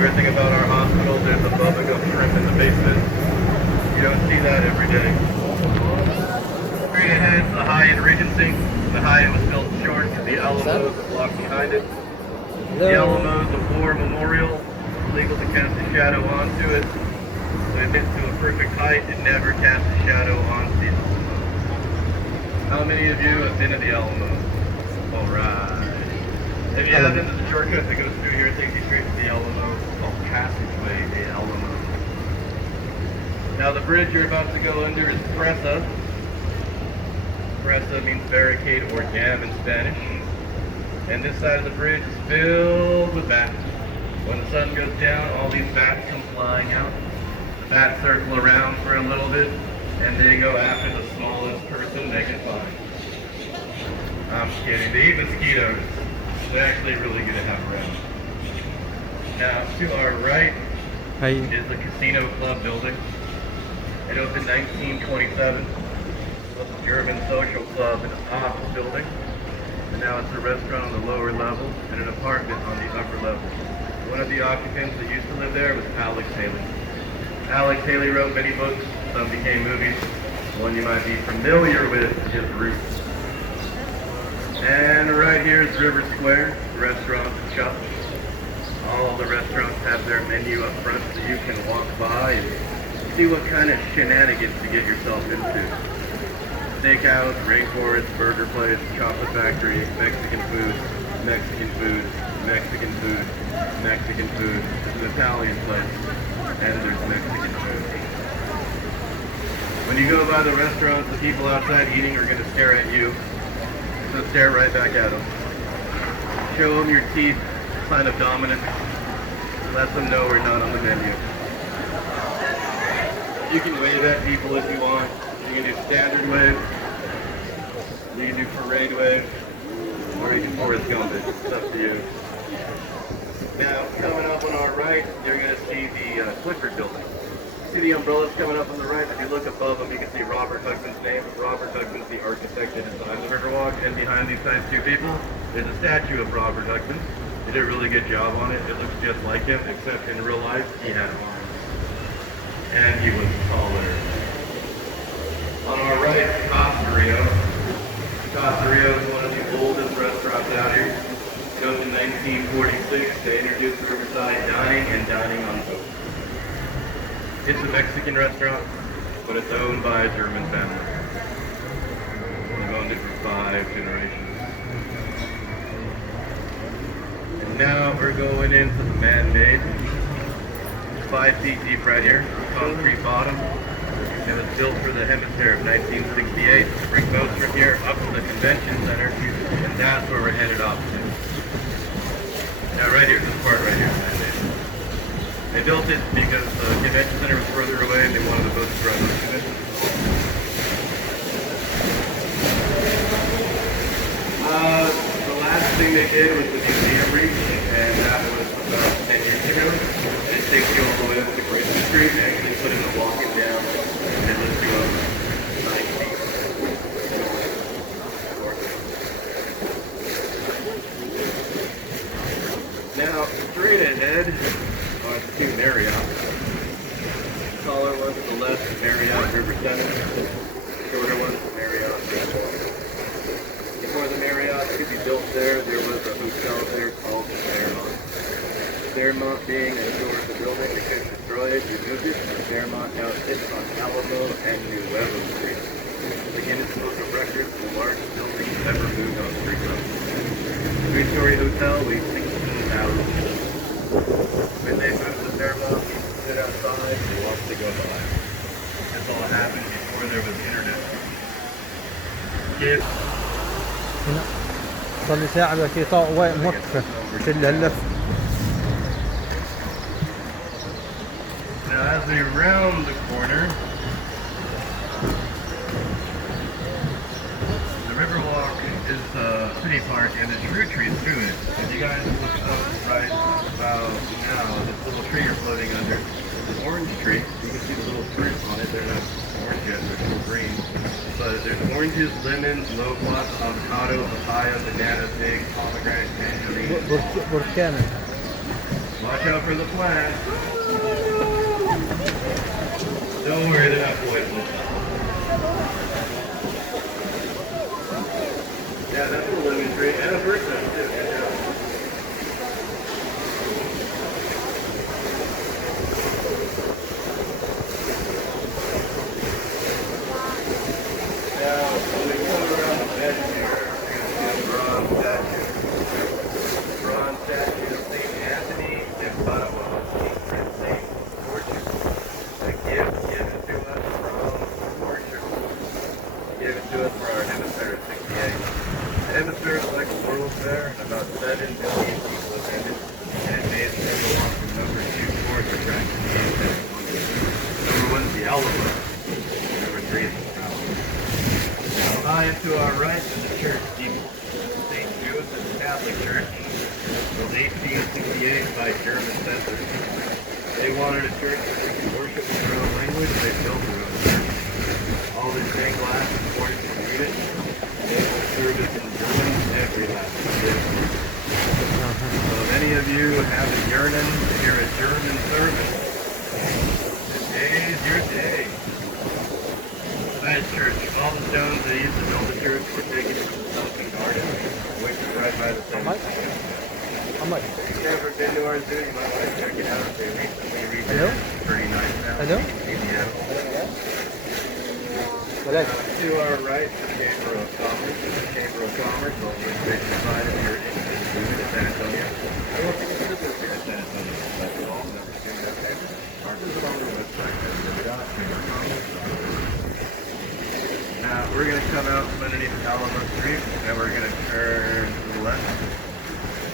Weird thing about our hospital, there's a bubblegum shrimp in the basement. You don't see that every day. Straight ahead, the Hyatt Regency. The Hyatt was built short because the Alamo is blocked behind it. The Alamo is a war memorial. It's legal to cast a shadow onto it. When it's to a perfect height, it never casts a shadow onto the Alamo. How many of you have been to the Alamo? Alright. If you haven't, there's a shortcut that goes through here. It takes you straight to the Alamo. It's called Passageway de Alamo. Now the bridge you're about to go under is Presa. Presa means barricade or jam in Spanish. And this side of the bridge is filled with bats. When the sun goes down, all these bats come flying out. The bats circle around for a little bit, and they go after the smallest person they can find. I'm just kidding. They eat mosquitoes. They're actually really good to have around. Now, to our right is the Casino Club building. It opened 1927. It was a German social club in an office building. And now it's a restaurant on the lower level and an apartment on the upper level. One of the occupants that used to live there was Alex Haley. Alex Haley wrote many books. Some became movies. One you might be familiar with is Roots. And right here is River Square, restaurants and shops. All the restaurants have their menu up front so you can walk by and see what kind of shenanigans to get yourself into. Steakhouse, rainforest, burger place, chocolate factory, Mexican food, Mexican food, Mexican food, Mexican food. There's an Italian place, and there's Mexican food. When you go by the restaurants, the people outside eating are going to stare at you. So stare right back at them. Show them your teeth, sign of dominance. Let them know we're not on the menu. You can wave at people if you want. You can do standard wave. You can do parade wave. Or you can Forrest Gump it. It's up to you. Now, coming up on our right, you're going to see the Clifford building. See the umbrellas coming up on the right? If you look above them, you can see Robert Hugman's name. Robert Hugman's the architect that designed the Riverwalk, and behind these nice two people, there's a statue of Robert Hugman. He did a really good job on it. It looks just like him, except in real life, he had arms. And he was taller. On our right, Costa Rio. Costa Rio is one of the oldest restaurants out here. It opened in 1946 to introduce riverside dining and dining on boats. It's a Mexican restaurant, but it's owned by a German family. They've owned it for 5 generations. And now we're going into the man-made. 5 feet deep right here, concrete bottom. It was built for the hemisphere of 1968. Bring boats from here up to the convention center, and that's where we're headed off to. Now right here, this part right here, man-made. They built it because the convention center was further away and they wanted the boats to run to the convention. The last thing they did was the museum reach, and that was about 10 years ago. And it takes you all the way up to Grayson Street and actually put in the walking down and lifts you up 9 feet. Now, straight ahead, two Marriott. The taller one to the left is Marriott River Center. The shorter one is Marriott Riverwalk. Before the Marriott could be built there was a hotel there called the Fairmont. Fairmont being a shore of the building, they couldn't destroy it, removed it, and Fairmont now sits on Alamo and New Weber Street. The Guinness Book of Records, the largest building ever moved on street level. Three-story hotel weighs 16,000. When they moved to Fairmont, people sit outside and watch they go by. This all happened before there was internet. Kids. هنا صار لي ساعة بحكي طاق واقف موقفة كل هاللف. Now as we round the corner, the Riverwalk is a city park and there's fruit trees through it. If you guys look up right about now, this little tree you're floating under is an orange tree. You can see the little fruit on it. They're not orange yet, they're still green. But there's oranges, lemons, loquats, avocado, papaya, banana, fig, pomegranate, tangerine. بركانة. What? Watch out for the flash. Don't worry, they're not poisonous. Yeah, that's a lemon tree and a bird nest too. Yeah. Now, when we come around the bend here, we're going to see a bronze statue of St. Anthony de Padua, St. Portugal. A gift given to us from Portugal. Given to us for our hemisphere of 68. The hemisphere is like a world fair, and about 7 billion people attended, and it made it go on from number 2 tourist attraction to number 1 is the Alamo. Number 3 is the Palace. Now, high and to our right is the church steeple. St. Joseph's Catholic Church, built 1868 by German settlers. They wanted a church where they could worship in their own language, they built their own church. All the stained glass is poured from unit, and they will service in German every last day. So if any of you have a yearning to hear a German service, today is your day. Nice church. All the stones they used to build the church were taken from the Sunken Garden, which is right by the same. How much? If you've never been to our zoo, you might want to check it out. They recently redid it. It's pretty nice now. Hello? To our right is the Chamber of Commerce. The Chamber of Commerce will which inside if you're interested in food at San Antonio. I don't think it's visible here at San Antonio. That's all. Never seen that paper. Or visit on their website. Now we're going to come out from underneath the Alamo Street and we're going to turn to the left.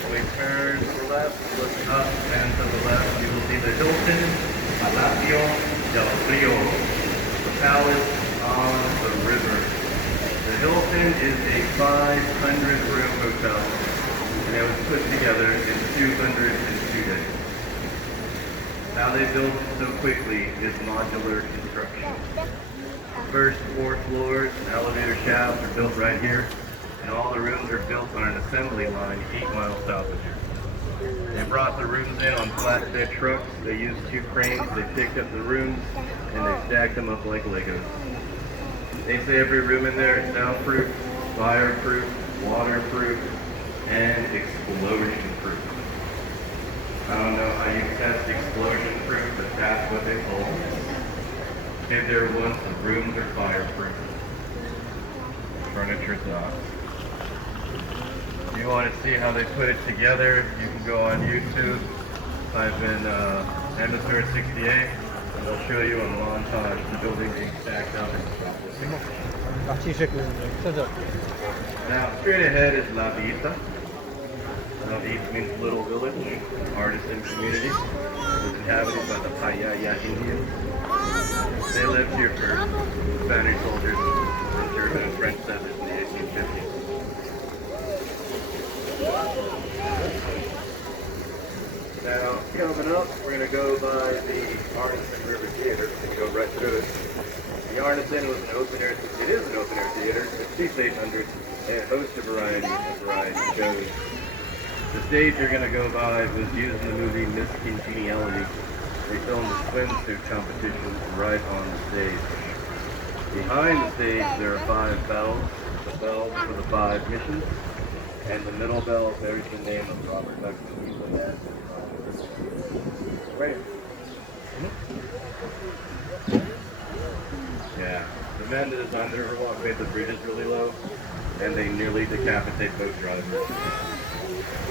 We turn to the left, look up and to the left, you will see the Hilton Palacio del Rio, the palace on the river. The Hilton is a 500-room hotel, and it was put together in 202 days. How they built so quickly is modular construction. First 4 floors and elevator shafts are built right here, and all the rooms are built on an assembly line 8 miles south of here. They brought the rooms in on flatbed trucks. They used 2 cranes. They picked up the rooms and they stacked them up like Legos. They say every room in there is soundproof, fireproof, waterproof, and explosion-proof. I don't know how you test explosion-proof, but that's what they told us. If there once the rooms are fireproof, furniture's not. If you want to see how they put it together, you can go on YouTube, type in Hemisphere 68, and they'll show you a montage of the building being stacked up. Now, straight ahead is La Vista. La Vista means little village, artisan community. It's inhabited by the Payaya Indians. They lived here first, Spanish soldiers and German and French settlers in the 1850s. Now, coming up, we're going to go by the Arneson River Theater. We're going to go right through it. The Arneson was an open-air, it is an open-air theater. It seats 800 and it hosts a variety of shows. The stage you're going to go by was used in the movie Miss Congeniality. They filmed the swimsuit competition right on the stage. Behind the stage, there are 5 bells. The bells for the 5 missions. And the middle bell bears the name of Robert Douglas. Wait. Yeah. The men that designed the Riverwalk made the bridges really low, and they nearly decapitate boat drivers.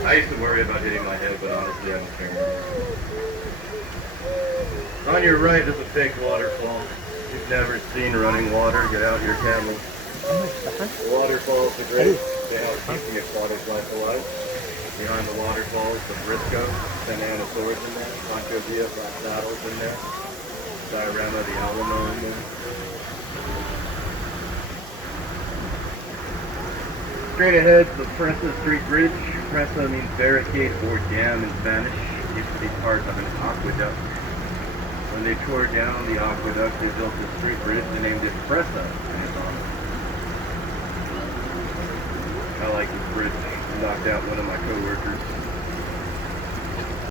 I used to worry about hitting my head, but honestly, I don't care. On your right is a fake waterfall. If you've never seen running water, get out your camel. The waterfalls are great. They help keep the aquatic life alive. Behind the waterfall is the Briscoe, banana swords in there, Pancho Villa, black saddles in there, diorama, the Alamo in there. Straight ahead, the Presa Street Bridge. Presa means barricade or dam in Spanish. It used to be part of an aqueduct. When they tore down the aqueduct, they built the street bridge and named it Presa in its honor. I like this bridge. Knocked out one of my co-workers.